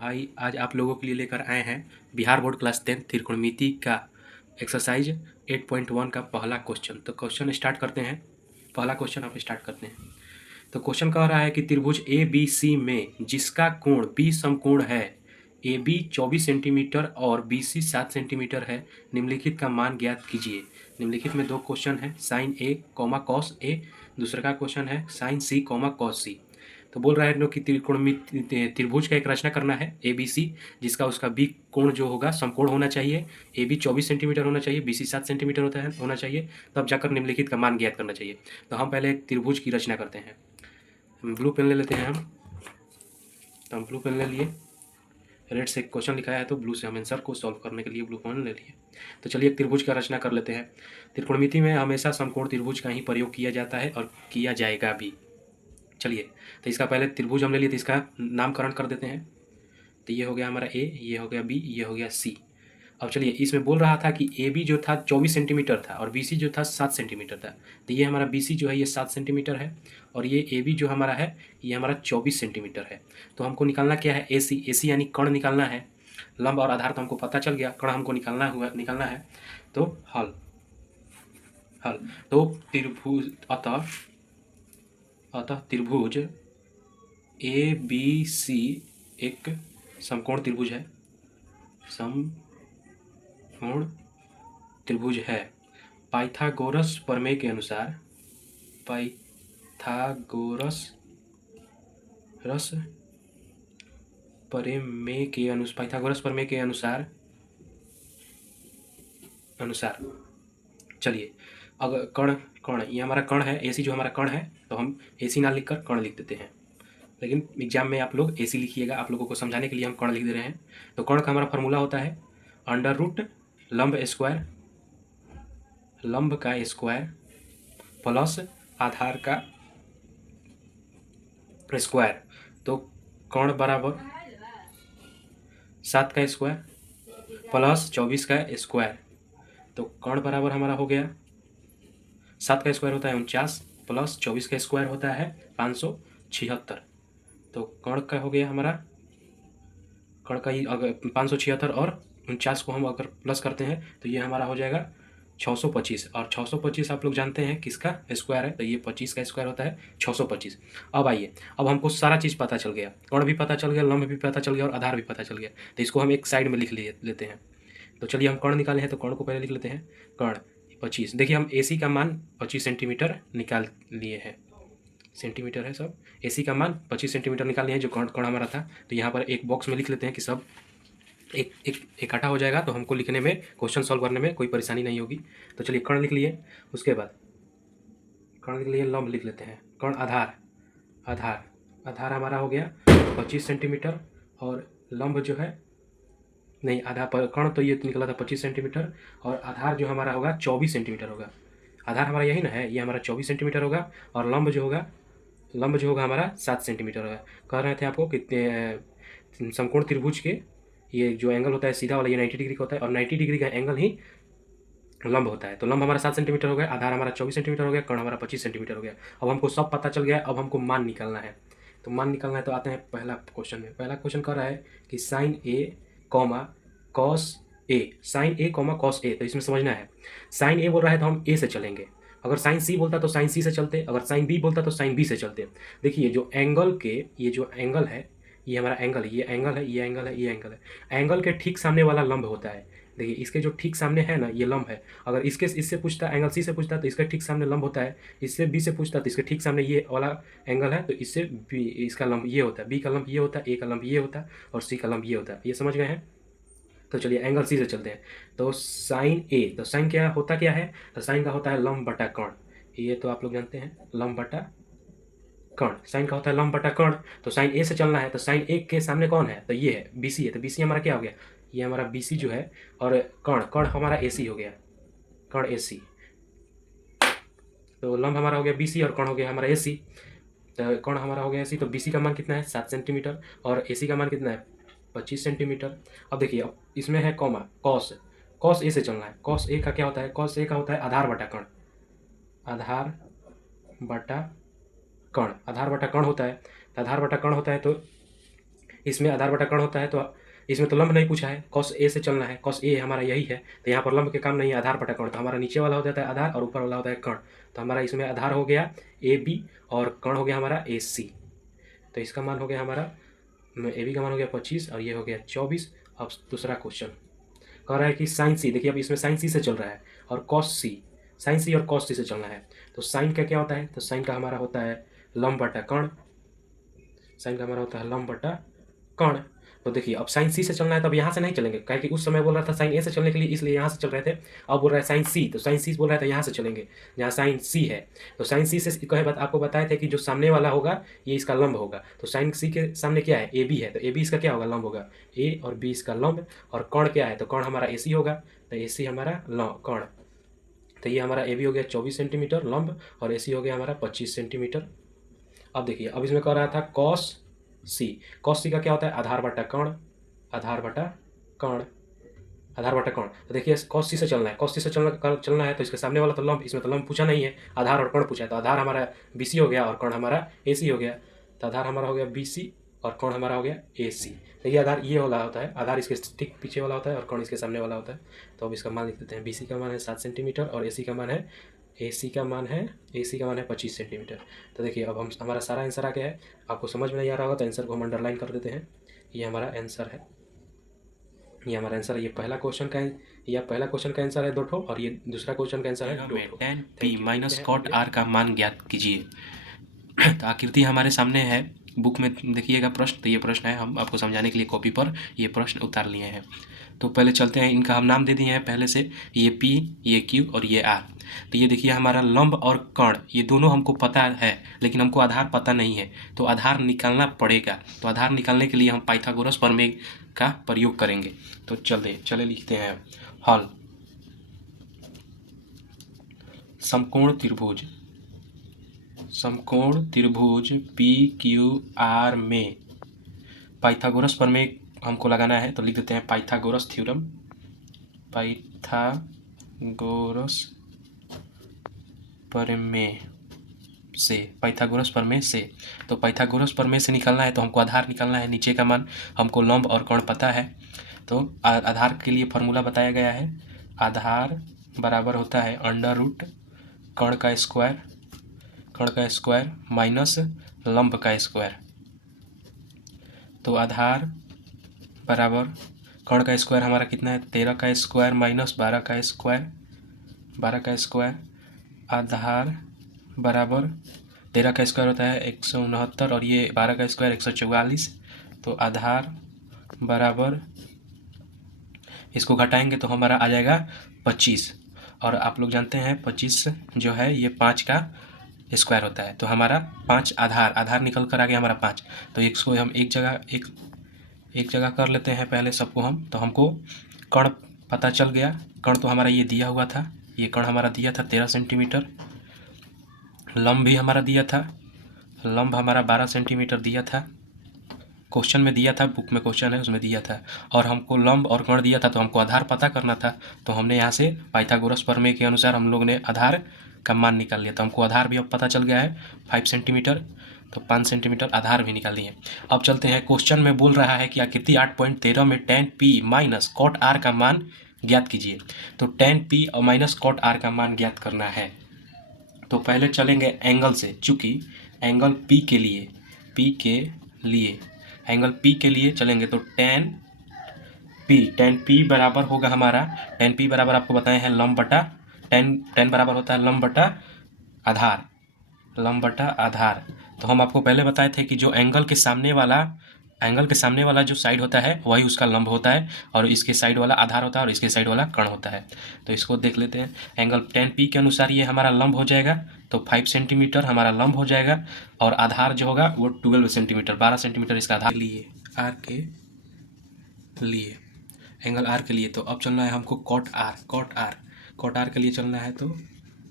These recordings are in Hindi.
आज आप लोगों के लिए लेकर आए हैं बिहार बोर्ड क्लास 10 त्रिकोणमिति का एक्सरसाइज 8.1 का पहला क्वेश्चन। तो क्वेश्चन स्टार्ट करते हैं। पहला क्वेश्चन आप स्टार्ट करते हैं। तो क्वेश्चन कह रहा है कि त्रिभुज ए बी सी में जिसका कोण बी समकोण है, ए बी 24 सेंटीमीटर और बी सी 7 सेंटीमीटर है, निम्नलिखित का मान ज्ञात कीजिए। निम्नलिखित में दो क्वेश्चन है, sign A comma cos A, दूसरा का क्वेश्चन है साइन सी कॉमा कॉस सी। तो बोल रहा है लोग कि त्रिकोणमिति त्रिभुज का एक रचना करना है ए बी सी, जिसका उसका बी कोण जो होगा समकोण होना चाहिए, ए बी 24 सेंटीमीटर होना चाहिए, बी सी 7 सेंटीमीटर होना चाहिए, तब जाकर निम्नलिखित का मान ज्ञात करना चाहिए। तो हम पहले एक त्रिभुज की रचना करते हैं। ब्लू पेन ले लेते हैं हम। तो हम ब्लू पेन ले लिए, रेड से क्वेश्चन लिखा है तो ब्लू से हम आंसर को सॉल्व करने के लिए ब्लू पेन ले लिए। तो चलिए एक त्रिभुज का रचना कर लेते हैं। त्रिकोणमिति में हमेशा समकोण त्रिभुज का ही प्रयोग किया जाता है और किया जाएगा भी। चलिए, तो इसका पहले त्रिभुज हम ले लिए, तो इसका नामकरण कर देते हैं। तो ये हो गया हमारा ए, ये हो गया बी, ये हो गया सी। अब चलिए, इसमें बोल रहा था कि ए बी जो था 24 सेंटीमीटर था और बी सी जो था 7 सेंटीमीटर था। तो ये हमारा बी सी जो है ये 7 सेंटीमीटर है और ये ए बी जो हमारा है ये हमारा 24 सेंटीमीटर है। तो हमको निकालना क्या है, ए सी यानी कर्ण निकालना है। लंब और आधार तो हमको पता चल गया, कर्ण हमको निकालना है। तो हल हल तो त्रिभुज अतः त्रिभुज ए बी सी एक समकोण त्रिभुज है, समकोण त्रिभुज है। पाइथागोरस प्रमेय के अनुसार पाइथागोरस प्रमेय के अनुसार चलिए, अगर कर्ण ये हमारा कर्ण है, ए सी जो हमारा कर्ण है, तो हम ए सी ना लिखकर कर्ण लिख देते हैं। लेकिन एग्जाम में आप लोग ए सी लिखिएगा, आप लोगों को समझाने के लिए हम कर्ण लिख दे रहे हैं। तो कर्ण का हमारा फॉर्मूला होता है अंडर रूट लंब का स्क्वायर प्लस आधार का स्क्वायर। तो कर्ण बराबर 7 का स्क्वायर प्लस 24 का स्क्वायर। तो कर्ण बराबर हमारा हो गया 7 का स्क्वायर होता है 49 प्लस 24 का स्क्वायर होता है 576। तो कर्ण का हो गया हमारा, कर्ण का ही अगर 576 और 49 को हम अगर प्लस करते हैं तो ये हमारा हो जाएगा 625। और 625 आप लोग जानते हैं किसका स्क्वायर है, तो ये 25 का स्क्वायर होता है 625। अब आइए, अब हमको सारा चीज़ पता चल गया, कर्ण भी पता चल गया, लंब भी पता चल गया और आधार भी पता चल गया। तो इसको हम एक साइड में लिख लेते हैं। तो चलिए हम कर्ण निकाले हैं, तो कर्ण को पहले लिख लेते हैं। कर्ण 25, देखिए हम ए सी का मान 25 सेंटीमीटर निकाल लिए हैं, सेंटीमीटर है सब। ए सी का मान 25 सेंटीमीटर निकाल लिए हैं जो कर्ण हमारा था। तो यहाँ पर एक बॉक्स में लिख लेते हैं कि सब एक इकट्ठा हो जाएगा, तो हमको लिखने में, क्वेश्चन सॉल्व करने में कोई परेशानी नहीं होगी। तो चलिए कर्ण लिख लिए, उसके बाद कर्ण लिख लिए, लंब लिख लेते हैं। कर्ण आधार हमारा हो गया 25 सेंटीमीटर और लंब जो है नहीं, आधा पर कर्ण तो ये निकला था 25 सेंटीमीटर और आधार जो हमारा होगा 24 सेंटीमीटर होगा। आधार हमारा यही ना है, ये हमारा 24 सेंटीमीटर होगा और लंब जो होगा हमारा 7 सेंटीमीटर होगा। कह रहे थे आपको कि समकोण त्रिभुज के ये जो एंगल होता है सीधा वाला, ये 90 डिग्री का होता है और 90 डिग्री का एंगल ही लंब होता है। तो लंब हमारा 7 सेंटीमीटर हो गया, आधार हमारा 24 सेंटीमीटर हो गया, कर्ण हमारा 25 सेंटीमीटर हो गया। अब हमको सब पता चल गया, अब हमको मान निकालना है। तो मान निकालना है तो आते हैं पहला क्वेश्चन में। पहला क्वेश्चन कह रहा है कि sign A comma cos A, sign A comma cos A. तो इसमें समझना है, साइन ए बोल रहा है तो हम ए से चलेंगे, अगर साइन सी बोलता तो साइन सी से चलते, अगर साइन बी बोलता तो साइन बी से चलते। देखिए जो एंगल के, ये जो एंगल है ये हमारा एंगल है, ये एंगल है, ये एंगल है, ये एंगल है। एंगल के ठीक सामने वाला लंब होता है। देखिए इसके जो ठीक सामने है ना, ये लंब है। अगर इससे पूछता, एंगल सी से पूछता तो इसका ठीक सामने लंब होता है, इससे बी से पूछता तो इसके ठीक सामने ये वाला एंगल है, तो इससे बी, इसका लंब ये होता है, बी का लंब ये होता है, ए का लंब ये होता है और सी का लंब ये होता है। ये समझ गए हैं। तो चलिए एंगल सी से चलते हैं। तो साइन ए, तो साइन क्या है, तो साइन का होता है लंब बटा कर्ण। ये तो आप लोग जानते हैं, लंब बटा कर्ण, साइन का होता है लंब बटा कर्ण। तो साइन ए से चलना है, तो साइन ए के सामने कौन है, तो ये है बी सी है। तो बी सी हमारा क्या हो गया, ये हमारा बी सी जो है, और कर्ण हमारा ए सी हो गया, कर्ण ए सी। तो लंब हमारा हो गया बी सी और कर्ण हो गया हमारा ए सी। तो कर्ण हमारा हो गया ए सी, तो बी सी का मान कितना है 7 सेंटीमीटर और ए सी का मान कितना है 25 सेंटीमीटर। अब देखिए, अब इसमें है कॉमा, कॉस ए से चलना है। कॉस ए का क्या होता है, कॉस ए का होता है आधार बटा कर्ण, आधार बटा कर्ण होता है। तो आधार बटा कर्ण होता है, तो इसमें आधार बटा कर्ण होता है, तो इसमें तो लंब नहीं पूछा है, कॉस ए से चलना है, कॉस ए हमारा यही है, तो यहाँ पर लंब के काम नहीं है, आधार बटा कर्ण। तो हमारा नीचे वाला हो जाता है आधार और ऊपर वाला होता है कर्ण। तो हमारा इसमें आधार हो गया ए बी और कर्ण हो गया हमारा ए सी। तो इसका मान हो गया हमारा, ए बी का मान हो गया 25 और ये हो गया 24। अब दूसरा क्वेश्चन कह रहा है कि साइन सी, देखिए अब इसमें साइन सी से चल रहा है और कॉस सी, साइन सी और कॉस सी से चलना है। तो साइन का क्या होता है, तो साइन का हमारा होता है लंब बटा कर्ण, साइन का हमारा होता है लंब बटा कर्ण। तो देखिए अब साइन सी से चलना है, तब यहाँ से नहीं चलेंगे, क्योंकि उस समय बोल रहा था साइन ए से चलने के लिए, इसलिए यहाँ से चल रहे थे। अब बोल रहा है साइन सी, तो साइन सी बोल रहा था यहाँ से चलेंगे जहाँ साइन सी है। तो साइन सी से कहे आपको बताए थे कि जो सामने वाला होगा ये इसका लंब होगा। तो साइन सी के सामने क्या है, ए बी है, तो ए बी इसका क्या होगा, लंब होगा, ए और बी इसका लंब। और कर्ण क्या है, तो कर्ण हमारा ए सी होगा, तो ए सी हमारा कर्ण। तो ये हमारा ए बी हो गया 24 सेंटीमीटर लंब और ए सी हो गया हमारा 25 सेंटीमीटर। अब देखिए अब इसमें कह रहा था कॉस सी, कॉस सी का क्या होता है, आधार बटा कर्ण, आधार बटा कर्ण, आधार बटा कर्ण। तो देखिए कॉस सी से चलना है, कॉस सी से चलना है, तो इसके सामने वाला तो लंब, इसमें तो लंब पूछा नहीं है, आधार और कर्ण पूछा है। तो आधार हमारा बी सी हो गया और कर्ण हमारा ए सी हो गया। तो आधार हमारा हो गया बी सी और कर्ण हमारा हो गया ए सी। देखिए आधार ये वाला होता है, आधार इसके ठीक पीछे वाला होता है और कर्ण इसके सामने वाला होता है। तो अब इसका मान लिख देते हैं, बी सी का मान है 7 सेंटीमीटर और ए सी का मान है, ए सी का मान है 25 सेंटीमीटर। तो देखिए अब हम हमारा सारा आंसर आ गया है। आपको समझ में नहीं आ रहा होगा तो आंसर को हम अंडरलाइन कर देते हैं। ये हमारा आंसर है, ये हमारा आंसर है। ये पहला क्वेश्चन का, यह पहला क्वेश्चन का आंसर है 2 ठो और ये दूसरा क्वेश्चन का आंसर है 2 ठो। tan p minus cot r का मान ज्ञात कीजिए। तो आकृति हमारे सामने है, बुक में देखिएगा प्रश्न, तो ये प्रश्न है, हम आपको समझाने के लिए कॉपी पर ये प्रश्न उतार लिए हैं। तो पहले चलते हैं, इनका हम नाम दे दिए हैं पहले से, ये P, ये Q और ये R। तो ये देखिए हमारा लंब और कर्ण ये दोनों हमको पता है, लेकिन हमको आधार पता नहीं है, तो आधार निकालना पड़ेगा। तो आधार निकालने के लिए हम पाइथागोरस प्रमेय का प्रयोग करेंगे। तो चले लिखते हैं हल। समकोण त्रिभुज PQR में पाइथागोरस प्रमेय हमको लगाना है। तो लिख देते हैं पाइथागोरस थ्योरम, पाइथागोरस प्रमेय से। तो पाइथागोरस प्रमेय से निकालना है, तो हमको आधार निकालना है, नीचे का मान, हमको लंब और कर्ण पता है। तो आधार के लिए फॉर्मूला बताया गया है, आधार बराबर होता है अंडर रूट कर्ण का स्क्वायर माइनस लंब का स्क्वायर। तो आधार बराबर कर्ण का स्क्वायर हमारा कितना है, 13 का स्क्वायर माइनस 12 का स्क्वायर। आधार बराबर 13 का स्क्वायर होता है 169 और ये 12 का स्क्वायर 144। तो आधार बराबर, इसको घटाएंगे तो हमारा आ जाएगा 25। और आप लोग जानते हैं 25 जो है ये 5 का स्क्वायर होता है। तो हमारा 5 आधार निकल कर आ गया हमारा 5। तो इसको हम एक जगह कर लेते हैं पहले सबको हम। तो हमको कर्ण पता चल गया, कर्ण तो हमारा ये दिया हुआ था, ये कर्ण हमारा दिया था 13 सेंटीमीटर, लंब भी हमारा दिया था, लंब हमारा 12 सेंटीमीटर दिया था, क्वेश्चन में दिया था, बुक में क्वेश्चन है उसमें दिया था। और हमको लंब और कर्ण दिया था, तो हमको आधार पता करना था। तो हमने यहाँ से पाइथागोरस प्रमेय के अनुसार हम लोग ने आधार का मान निकाल लिया। तो हमको आधार भी अब पता चल गया है 5 सेंटीमीटर, तो 5 सेंटीमीटर आधार भी निकाल लिए। अब चलते हैं, क्वेश्चन में बोल रहा है कि आकृति 8.13 में tan P minus cot R का मान ज्ञात कीजिए। तो tan P और माइनस कॉट R का मान ज्ञात करना है। तो पहले चलेंगे एंगल से, चूँकि एंगल P के लिए चलेंगे। तो tan P बराबर होगा हमारा, tan P बराबर आपको बताए हैं लंब बटा, tan बराबर होता है लंब बटा आधार। तो हम आपको पहले बताए थे कि जो एंगल के सामने वाला जो साइड होता है वही उसका लंब होता है, और इसके साइड वाला आधार होता है और इसके साइड वाला कर्ण होता है। तो इसको देख लेते हैं, एंगल tan P के अनुसार ये हमारा लंब हो जाएगा, तो 5 सेंटीमीटर हमारा लंब हो जाएगा, और आधार जो होगा वो 12 सेंटीमीटर, 12 सेंटीमीटर इसका आधार लिए, R के लिए, एंगल R के लिए। तो अब चलना है हमको कॉट R के लिए चलना है। तो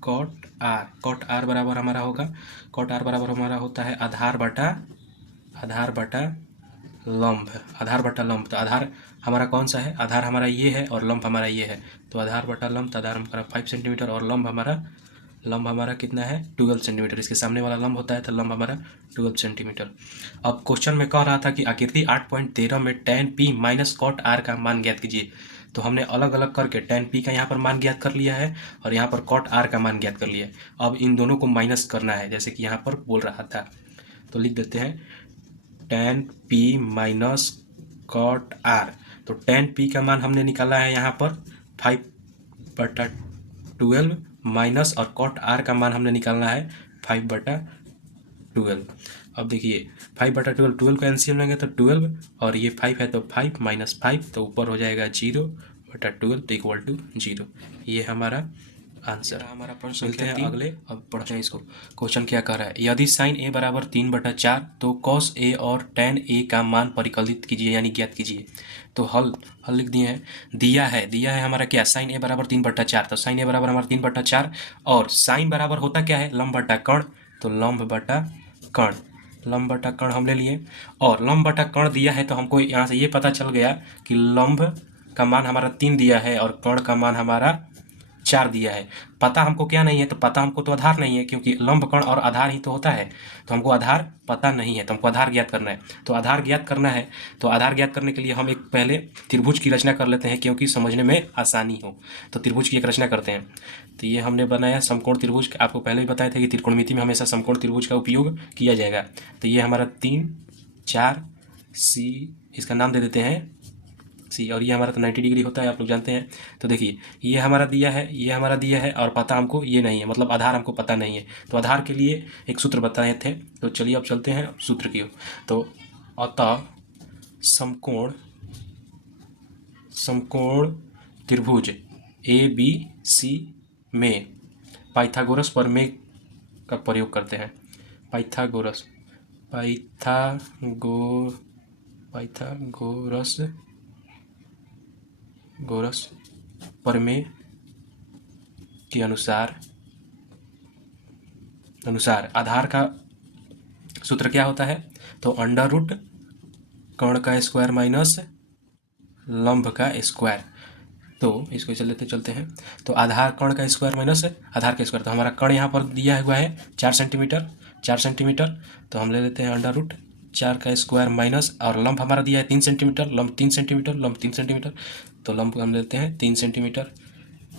कॉट R बराबर हमारा होगा, कॉट R बराबर हमारा होता है आधार बटा लंब। तो आधार हमारा कौन सा है, आधार हमारा ये है और लंब हमारा ये है। तो आधार बटा लंब, तो आधार हमारा 5 सेंटीमीटर और लंब हमारा लंब हमारा कितना है 12 सेंटीमीटर, इसके सामने वाला लंब होता है तो लंब हमारा 12 सेंटीमीटर। अब क्वेश्चन में कह रहा था कि आकृति 8.13 में tan p minus cot r का मान ज्ञात कीजिए। तो हमने अलग अलग करके tan p का यहाँ पर मान ज्ञात कर लिया है और यहाँ पर कॉट r का मान ज्ञात कर लिया है। अब इन दोनों को माइनस करना है, जैसे कि यहाँ पर बोल रहा था, तो लिख देते हैं tan p minus cot r। तो tan p का मान हमने निकाला है यहाँ पर 5/12 माइनस, और कॉट r का मान हमने निकालना है 5/12। अब देखिए 5/12, 12 का एलसीएम लेंगे तो 12, और ये 5 है तो 5 माइनस 5, तो ऊपर हो जाएगा 0/12 तो इक्वल टू 0। ये हमारा आंसर। हमारा प्रश्न मिलते हैं अगले। अब पढ़ते हैं इसको। क्वेश्चन क्या कह रहा है, यदि साइन ए बराबर 3/4 तो कॉस ए और tan ए का मान परिकलित कीजिए यानी ज्ञात कीजिए। तो हल लिख दिए हैं। दिया है हमारा क्या, साइन ए बराबर 3/4, तो साइन ए बराबर हमारा 3/4, और साइन बराबर होता क्या है, लंब बटा कर्ण, तो लंब बटा कर्ण हम ले लिए। और लंब बटा कर्ण दिया है तो हमको यहाँ से ये पता चल गया कि लंब का मान हमारा 3 दिया है और कर्ण का मान हमारा 4 दिया है। पता हमको क्या नहीं है, तो पता हमको तो आधार नहीं है, क्योंकि लंब कर्ण और आधार ही तो होता है। तो हमको आधार पता नहीं है, तो हमको आधार ज्ञात करना है। तो आधार ज्ञात करना है, तो आधार ज्ञात करने के लिए हम एक पहले त्रिभुज की रचना कर लेते हैं, क्योंकि समझने में आसानी हो। तो त्रिभुज की एक रचना करते हैं। तो ये हमने बनाया समकोण त्रिभुज। आपको पहले ही बताया था कि त्रिकोणमिति में हमेशा समकोण त्रिभुज का उपयोग किया जाएगा। तो ये हमारा 3 4 सी, इसका नाम दे देते हैं सी, और ये हमारा तो 90 डिग्री होता है, आप लोग जानते हैं। तो देखिए ये हमारा दिया है, ये हमारा दिया है, और पता हमको ये नहीं है, मतलब आधार हमको पता नहीं है। तो आधार के लिए एक सूत्र बताए थे, तो चलिए अब चलते हैं सूत्र की ओर। तो अतः समकोण त्रिभुज ABC में पाइथागोरस प्रमेय का प्रयोग करते हैं। पाइथागोरस प्रमेय के अनुसार आधार का सूत्र क्या होता है, तो अंडर रूट कर्ण का स्क्वायर माइनस लंब का स्क्वायर। तो इसको चलते हैं। तो आधार कर्ण का स्क्वायर माइनस आधार का स्क्वायर, तो हमारा कर्ण यहाँ पर दिया हुआ है 4 सेंटीमीटर, तो हम ले लेते हैं अंडर रूट 4 का स्क्वायर माइनस, और लंब हमारा दिया है 3 सेंटीमीटर, लंब 3 सेंटीमीटर, तो लंब हम लेते हैं 3 सेंटीमीटर।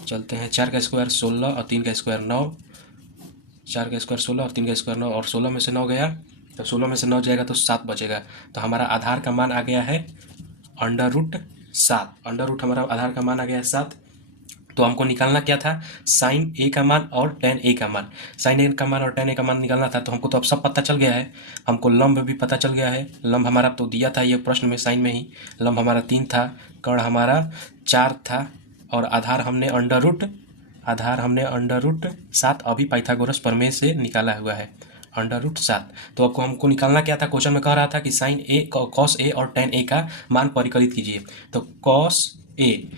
चलते हैं 4 का स्क्वायर 16 और 3 का स्क्वायर 9, 4 का स्क्वायर 16 और 3 का स्क्वायर 9, और 16 में से 9 गया, तो 16 में से 9 जाएगा तो 7 बचेगा। तो हमारा आधार का मान आ गया है अंडर रूट 7। अंडर रूट हमारा आधार का मान आ गया है 7। तो हमको निकालना क्या था, साइन ए का मान और tan ए का मान। साइन ए का मान और tan ए का मान निकालना था, तो हमको तो अब सब पता चल गया है। हमको लंब भी पता चल गया है। लंब हमारा तो दिया था ये प्रश्न में, साइन में ही लंब हमारा 3 था, कर्ण हमारा 4 था, और आधार हमने अंडर रूट 7 अभी पाइथागोरस प्रमेय से निकाला हुआ है, अंडर रूट 7। तो आपको हमको निकालना क्या था, क्वेश्चन में कह रहा था कि साइन ए कॉस ए और tan ए का मान परिकलित कीजिए। तो कॉस ए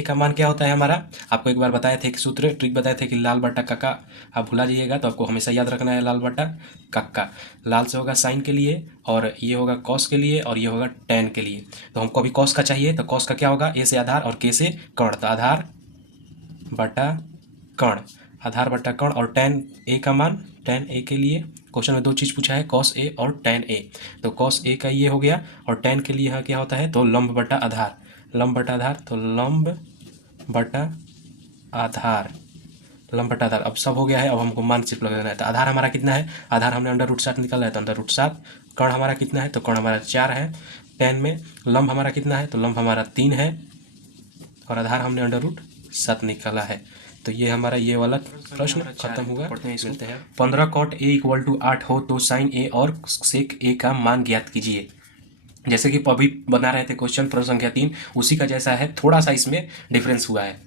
का मान क्या होता है हमारा, आपको एक बार बताए थे, एक सूत्र ट्रिक बताए थे कि लाल बटा कक्का, आप भुला जाइएगा, तो आपको हमेशा याद रखना है लाल बटा कक्का। लाल से होगा साइन के लिए, और ये होगा कॉस के लिए, और ये होगा tan के लिए। तो हमको अभी कॉस का चाहिए, तो कॉस का क्या होगा, ए से आधार और के से कर्ण, तो आधार बटा कर्ण, और tan ए का मान, tan ए के लिए क्वेश्चन में 2 चीज़ पूछा है, कॉस ए और tan ए। तो कॉस ए का ये हो गया, और tan के लिए यहाँ क्या होता है, तो लंब बटा आधार, तो लंब बटा आधार। अब सब हो गया है। अब हमको मान सिर्फ लगाना है। तो आधार हमारा कितना है, आधार हमने अंडर रूट 7 निकाला है, तो अंडर रूट 7। कर्ण हमारा कितना है, तो कर्ण हमारा 4 है। tan में लंब हमारा कितना है, तो लंब हमारा 3 है, और आधार हमने अंडर रूट 7 निकाला है। तो ये हमारा ये वाला प्रश्न खत्म हुआ। मिलते हैं 15 cot a इक्वल टू 8 हो तो साइन ए और सेक ए का मान ज्ञात कीजिए। जैसे कि अभी बना रहे थे क्वेश्चन प्रश्न संख्या 3, उसी का जैसा है, थोड़ा सा इसमें डिफरेंस हुआ है।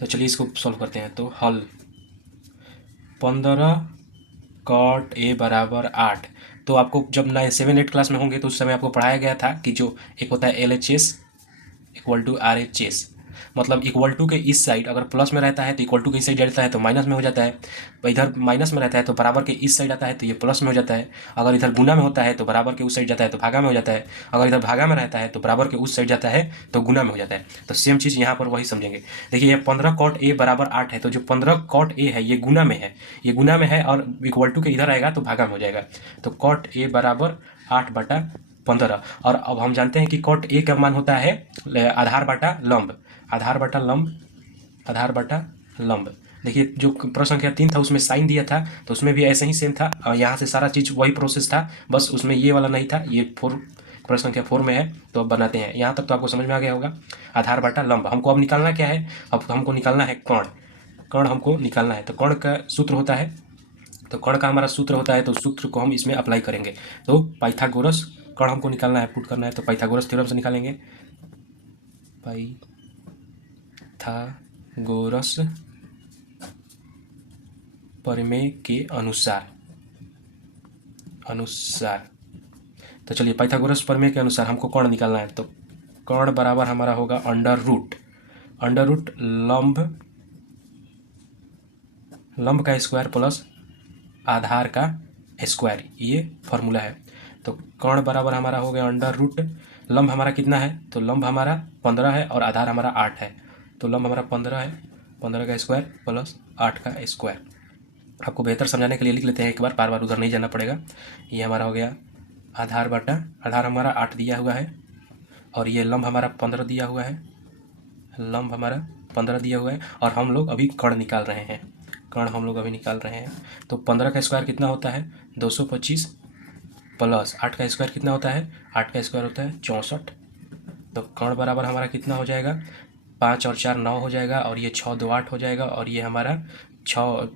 तो चलिए इसको सॉल्व करते हैं। तो हल 15 cot a बराबर 8। तो आपको जब 7-8 क्लास में होंगे तो उस समय आपको पढ़ाया गया था कि जो एक होता है LHS इक्वल टू RHS, मतलब इक्वल टू के इस साइड अगर प्लस में रहता है तो इक्वल टू के इस साइड रहता है तो माइनस में हो जाता है, इधर माइनस में रहता है तो बराबर के इस साइड आता है तो ये प्लस में हो जाता है, अगर इधर गुना में होता है तो बराबर के उस साइड जाता है तो भागा में हो जाता है, अगर इधर भागा में रहता है तो बराबर के उस साइड जाता है तो गुना में हो जाता है। तो सेम चीज़ यहाँ पर वही समझेंगे। देखिए ये 15 कॉट ए बराबर 8 है, तो जो 15 कॉट ए है ये गुना में है, ये गुना में है और इक्वल टू के इधर आएगा तो भागा में हो जाएगा। तो कॉट ए बराबर 8/15। और अब हम जानते हैं कि कॉट ए का मान होता है आधार बटा लंब, आधार बटा लंब, आधार बटा लंब। देखिए जो प्रश्न संख्या 3 था उसमें साइन दिया था तो उसमें भी ऐसे ही सेम था, यहाँ से सारा चीज़ वही प्रोसेस था, बस उसमें ये वाला नहीं था। ये प्रश्न संख्या 4 में है तो अब बनाते हैं। यहाँ तक तो आपको समझ में आ गया होगा। आधार बटा लंब हमको अब निकालना क्या है, अब हमको निकालना है कर्ण, कर्ण हमको निकालना है। तो कर्ण का सूत्र होता है, तो कर्ण का हमारा सूत्र होता है, तो सूत्र को हम इसमें अप्लाई करेंगे। तो पाइथागोरस कर्ण हमको निकालना है, पुट करना है, तो पाइथागोरस थ्योरम से निकालेंगे। पाइथागोरस प्रमेय के अनुसार, तो चलिए पाइथागोरस प्रमेय के अनुसार हमको कर्ण निकालना है। तो कर्ण बराबर हमारा होगा अंडर रूट लंब का स्क्वायर प्लस आधार का स्क्वायर, ये फॉर्मूला है। तो कर्ण बराबर हमारा हो गया अंडर रूट, लंब हमारा कितना है, तो लंब हमारा 15 है और आधार हमारा 8 है। तो लंब हमारा 15 है, 15 का स्क्वायर प्लस 8 का स्क्वायर। आपको बेहतर समझाने के लिए लिख लेते हैं एक बार, बार बार उधर नहीं जाना पड़ेगा। ये हमारा हो गया आधार बटा, आधार हमारा 8 दिया हुआ है और ये लंब हमारा 15 दिया हुआ है, लंब हमारा 15 दिया हुआ है और हम लोग अभी कर्ण निकाल रहे हैं, कर्ण हम लोग अभी निकाल रहे हैं। तो 15 का स्क्वायर कितना होता है 225 प्लस 8 का स्क्वायर कितना होता है, 8 का स्क्वायर होता है 64। तो कर्ण बराबर हमारा कितना हो जाएगा, 5 और 4 9 हो जाएगा और ये 6 2 8 हो जाएगा और ये हमारा 6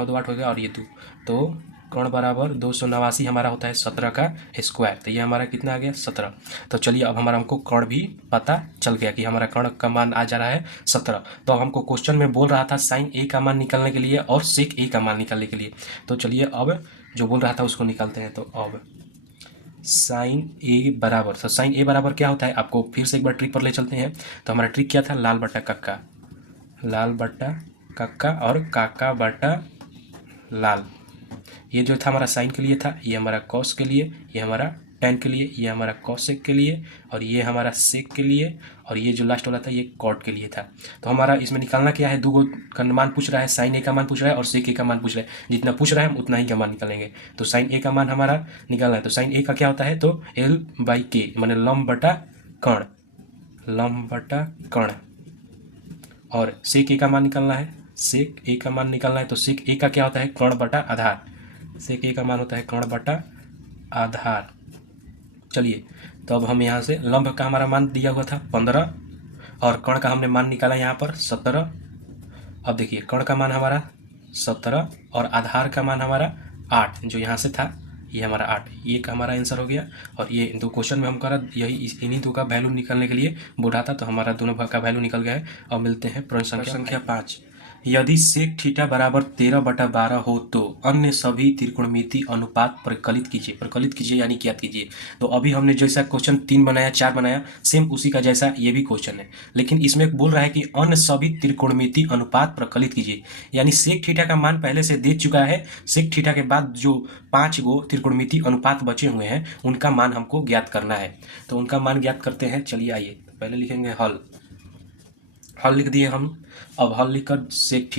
2 8 हो गया और ये 2। तो कर्ण बराबर 289 हमारा होता है 17 का स्क्वायर। तो ये हमारा कितना आ गया 17। तो चलिए अब हमारा हमको कर्ण भी पता चल गया कि हमारा कर्ण का मान आ जा रहा है 17। तो अब हमको क्वेश्चन में बोल रहा था साइन ए का मान निकालने के लिए और सेक ए का मान निकालने के लिए। तो चलिए अब जो बोल रहा था उसको निकालते हैं। तो अब साइन ए बराबर, तो साइन ए बराबर क्या होता है, आपको फिर से एक बार ट्रिक पर ले चलते हैं। तो हमारा ट्रिक क्या था, लाल बट्टा कक्का, लाल बट्टा कक्का और काका बट्टा लाल। ये जो था हमारा साइन के लिए था, ये हमारा कॉस के लिए, ये हमारा टेन के लिए, ये हमारा कॉसेक के लिए और ये हमारा सेक के लिए और ये जो लास्ट वाला था ये कॉट के लिए था। तो हमारा इसमें निकालना क्या है, दो गो का मान पूछ रहा है, साइन ए का मान पूछ रहा है और सेक ए का मान पूछ रहा है। जितना पूछ रहा है हम उतना ही का मान निकालेंगे। तो साइन ए का मान हमारा निकालना है, तो साइन ए का क्या होता है, तो L/K माने लंब बटा कर्ण, लंब बटा कर्ण। और सेक ए का मान निकालना है, सेक ए का मान निकालना है, तो सेक ए का क्या होता है, कर्ण बटा आधार, सेक ए का मान होता है कर्ण बटा आधार। चलिए तो अब हम यहाँ से लंब का हमारा मान दिया हुआ था 15 और कर्ण का हमने मान निकाला यहाँ पर 17। अब देखिए कर्ण का मान हमारा 17 और आधार का मान हमारा 8 जो यहाँ से था, ये हमारा 8, ये का हमारा आंसर हो गया। और ये दो क्वेश्चन में हम करा यही इन्हीं दो का वैल्यू निकालने के लिए बोला था, तो हमारा दोनों का वैल्यू निकल गया है। अब मिलते हैं प्रश्न संख्या 5। यदि सेक थीटा बराबर 13/12 हो तो अन्य सभी त्रिकोणमिति अनुपात प्रकलित कीजिए यानी ज्ञात कीजिए। तो अभी हमने जैसा क्वेश्चन 3 बनाया 4 बनाया सेम उसी का जैसा ये भी क्वेश्चन है, लेकिन इसमें बोल रहा है कि अन्य सभी त्रिकोणमिति अनुपात प्रकलित कीजिए, यानी सेक थीटा का मान पहले से दे चुका है। सेक थीटा के बाद जो 5 गो त्रिकोणमिति अनुपात बचे हुए हैं उनका मान हमको ज्ञात करना है। तो उनका मान ज्ञात करते हैं। चलिए आइए पहले लिखेंगे हल, हल लिख दिए हम। अब हल लिखकर सेक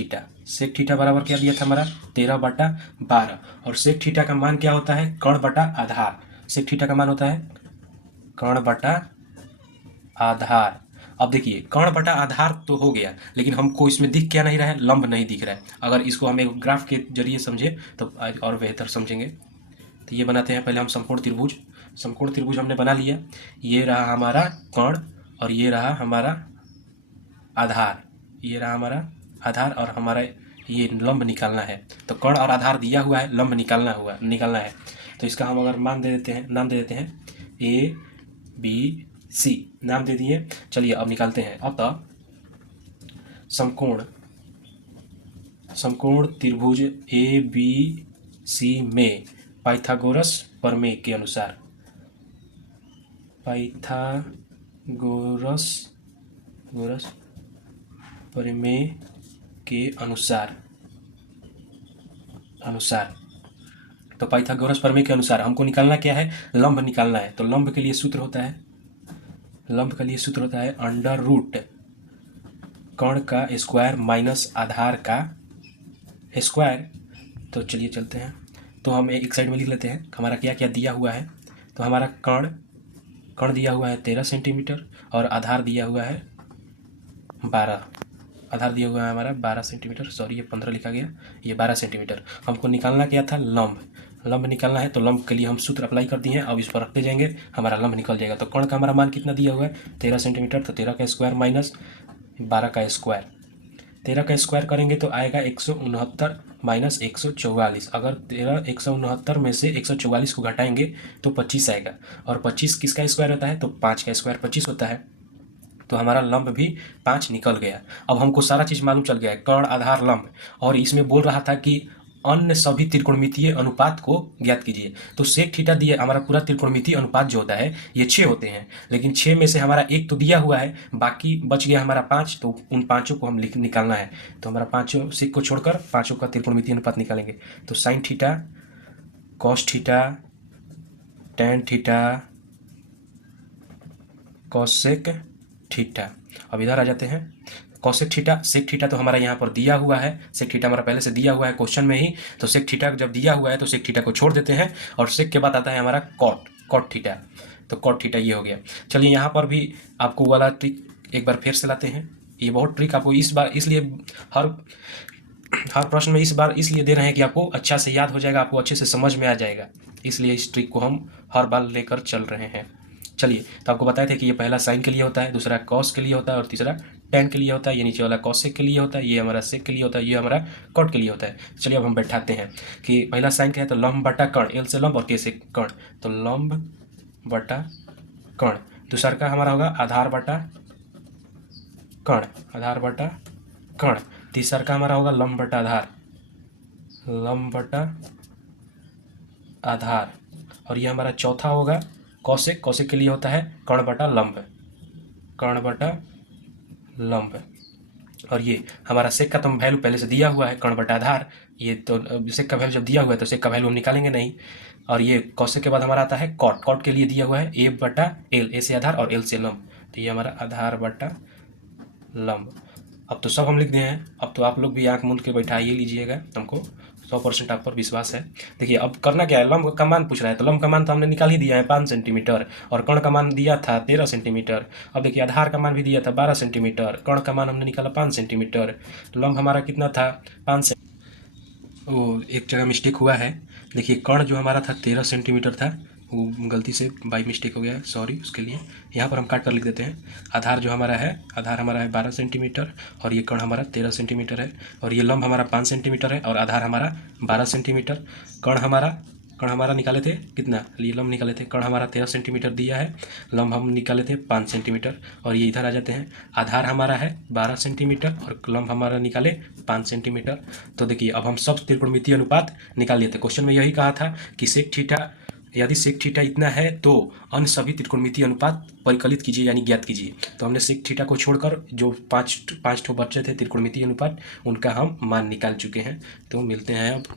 थीटा बराबर क्या दिया था हमारा 13/12 और सेक थीटा का मान क्या होता है, कर्ण बटा आधार। सेक थीटा का मान होता है कर्ण बटा आधार। अब देखिए कर्ण बटा आधार तो हो गया, लेकिन हमको इसमें दिख क्या नहीं रहा है, लंब नहीं दिख रहा है। अगर इसको हम एक ग्राफ के जरिए समझे तो और बेहतर समझेंगे। तो ये बनाते हैं पहले हम समकोण त्रिभुज। समकोण त्रिभुज हमने बना लिया, ये रहा हमारा कर्ण और ये रहा हमारा आधार, ये रहा हमारा आधार और हमारा ये लंब निकालना है। तो कर्ण और आधार दिया हुआ है, लंब निकालना है। तो इसका हम अगर नाम दे देते हैं ABC, नाम दे दिए। चलिए अब निकालते हैं। अतः समकोण त्रिभुज ABC में पाइथागोरस प्रमेय के अनुसार, पाइथागोरस प्रमेय के अनुसार तो पाइथागोरस प्रमेय के अनुसार हमको निकालना क्या है, लंब निकालना है। तो लंब के लिए सूत्र होता है अंडर रूट कर्ण का स्क्वायर माइनस आधार का स्क्वायर। तो चलिए चलते हैं, तो हम एक साइड में लिख लेते हैं हमारा क्या क्या दिया हुआ है। तो हमारा कर्ण दिया हुआ है 13 सेंटीमीटर और आधार दिया हुआ है 12, आधार दिया हुआ है हमारा 12 सेंटीमीटर, सॉरी ये 15 लिखा गया, ये 12 सेंटीमीटर। हमको निकालना क्या था, लंब निकालना है। तो लंब के लिए हम सूत्र अप्लाई कर दिए हैं, अब इस पर रखते जाएंगे, हमारा लंब निकल जाएगा। तो कर्ण का हमारा मान कितना दिया हुआ है, 13 सेंटीमीटर। तो 13 का स्क्वायर माइनस 12 का स्क्वायर, 13 का स्क्वायर करेंगे तो आएगा 169 माइनस 144। अगर 169 में से 144 को घटाएंगे तो 25 आएगा, और 25 किसका स्क्वायर होता है, तो 5 का स्क्वायर 25 होता है। तो हमारा लंब भी 5 निकल गया। अब हमको सारा चीज़ मालूम चल गया है, कर्ण आधार लंब। और इसमें बोल रहा था कि अन्य सभी त्रिकोणमितीय अनुपात को ज्ञात कीजिए। तो सेक थीटा दिया, हमारा पूरा त्रिकोणमितीय अनुपात जो होता है ये 6 होते हैं, लेकिन 6 में से हमारा एक तो दिया हुआ है, बाकी बच गया हमारा 5। तो उन पाँचों को हम निकालना है। तो हमारा पाँचों सेक को छोड़कर पाँचों का त्रिकोणमितीय अनुपात निकालेंगे। तो sine theta, cos theta, tan theta, cosec theta. अब इधर आ जाते हैं, कॉसेक थीटा, सेक थीटा तो हमारा यहाँ पर दिया हुआ है, सेक थीटा हमारा पहले से दिया हुआ है क्वेश्चन में ही। तो सेक थीटा जब दिया हुआ है तो सेक थीटा को छोड़ देते हैं, और सेक के बाद आता है हमारा कॉट थीटा। तो कॉट थीटा ये हो गया। चलिए यहाँ पर भी आपको वाला ट्रिक एक बार फिर से लाते हैं। ये बहुत ट्रिक आपको इस बार इसलिए हर प्रश्न में इस बार इसलिए दे रहे हैं कि आपको अच्छा से याद हो जाएगा, आपको अच्छे से समझ में आ जाएगा, इसलिए इस ट्रिक को हम हर बार लेकर चल रहे हैं। चलिए, तो आपको बताए थे कि ये पहला साइन के लिए होता है, दूसरा कॉस के लिए होता है, और तीसरा टेन के लिए होता है। ये नीचे वाला कॉसेक के लिए होता है, ये हमारा सेक के लिए होता है, ये हमारा कॉट के लिए होता है। चलिए अब हम बैठाते हैं कि पहला साइन क्या है, तो लंब बटा कर्ण, एल से लंब और के से कर्ण। तो लंब बटा कर्ण। दूसरा का हमारा होगा आधार बटा कर्ण। तीसरा का हमारा होगा लंब बटा आधार। और ये हमारा चौथा होगा कॉसेक के लिए होता है कर्ण बटा लंब। और ये हमारा सेक का तो वैल्यू पहले से दिया हुआ है, कर्ण बटा आधार। ये तो सेक का वैल्यू जब दिया हुआ है तो सेक का वैल्यू हम निकालेंगे नहीं। और ये कॉसेक के बाद हमारा आता है कॉट के लिए दिया हुआ है ए बटा एल, ए से आधार और एल से लंब। तो ये हमारा आधार बटा लंब। अब तो सब हम लिख दिए हैं, अब तो आप लोग भी आँख मूंद के बैठाइए लीजिएगा, हमको 100% आप पर विश्वास है। देखिए अब करना क्या है, लंब का मान पूछ रहा है, तो लंब का मान तो हमने निकाल ही दिया है 5 सेंटीमीटर, और कर्ण का मान दिया था 13 सेंटीमीटर। अब देखिए आधार का मान भी दिया था 12 सेंटीमीटर, कर्ण का मान हमने निकाला 5 सेंटीमीटर, लंब हमारा कितना था 5 वो एक जगह मिस्टेक हुआ है। देखिए कर्ण जो हमारा था 13 सेंटीमीटर था, वो गलती से बाई मिस्टेक हो गया है, सॉरी उसके लिए। यहाँ पर हम काट कर लिख देते हैं। आधार जो हमारा है, आधार हमारा है 12 सेंटीमीटर, और ये कर्ण हमारा 13 सेंटीमीटर है, और ये लंब हमारा 5 सेंटीमीटर है, और आधार हमारा 12 सेंटीमीटर। कर्ण हमारा निकाले थे कितना, ये लंब निकाले थे, कर्ण हमारा 13 सेंटीमीटर दिया है, लंब हम निकाले थे 5 सेंटीमीटर। और ये इधर आ जाते हैं, आधार हमारा है 12 सेंटीमीटर और लंब हमारा निकाले 5 सेंटीमीटर। तो देखिए अब हम सब त्रिकोणमितीय अनुपात निकाल लिए थे। क्वेश्चन में यही कहा था कि सेक थीटा, यदि सेक थीटा इतना है तो अन्य सभी त्रिकोणमितीय अनुपात परिकलित कीजिए यानी ज्ञात कीजिए। तो हमने सेक थीटा को छोड़कर जो पाँच ठो बचे थे त्रिकोणमितीय अनुपात, उनका हम मान निकाल चुके हैं। तो मिलते हैं अब।